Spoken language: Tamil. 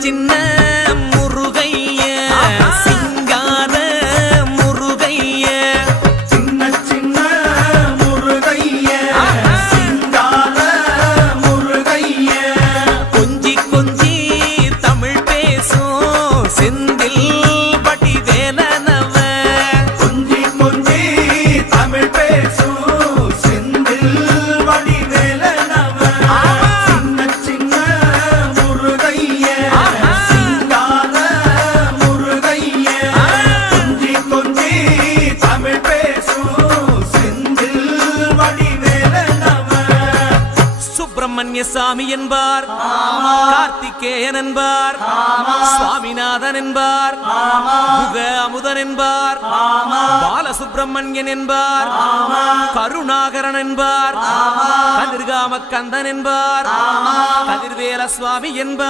சின்ன முருகைய சிங்கார முருகைய சின்ன சின்ன முருகைய சிங்கார முருகைய கொஞ்சி கொஞ்சி தமிழ் பேசும் செந்தில் வடிவேலனவ கொஞ்சி கொஞ்சி தமிழ் பேசும் செந்தில் வடிவேலனவ சின்ன சின்ன முருகைய சிங்கார முருகைய கொஞ்சி கொஞ்சி தமிழ் பேசும் செந்தில் வடிவேலனவ சுப்பிரமணிய சாமி என்பார் கார்த்திகேயன் என்பார் சுவாமிநாதன் என்பார் முக அமுதன் என்பார் பாலசுப்பிரமணியன் என்பார் கருணாகரன் என்பார் கதிர்காம கந்தன் என்பார் கதிர்வேல சுவாமி என்பார்